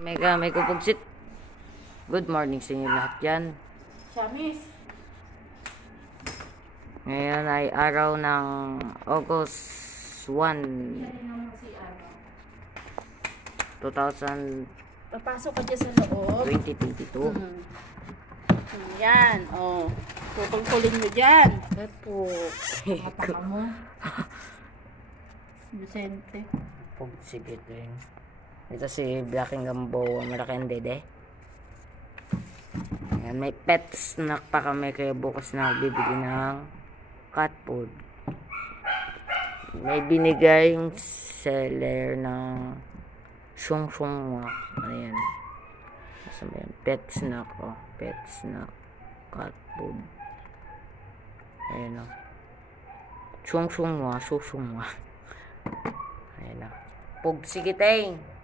May kupugsit. Good morning sa inyo lahat dyan. Shamis. Ngayon ay araw ng August 1, 2022. Papasok ka dyan sa loob. Yan, oh. Tutungkulin mo dyan. Epo. Mataka mo. Vicente. Pugsit rin. Ito si Blacking Gambo, malaki ang dede. Ayan, may pet snack pa kami kaya bukas na bibili ng cat food. May binigay yung seller ng sung-sung. Ayan. Ayan, pet snack, oh. Pet snack, cat food. Ayan, oh. Sung-sung, susung. Ayan, oh. Pugsikiteng.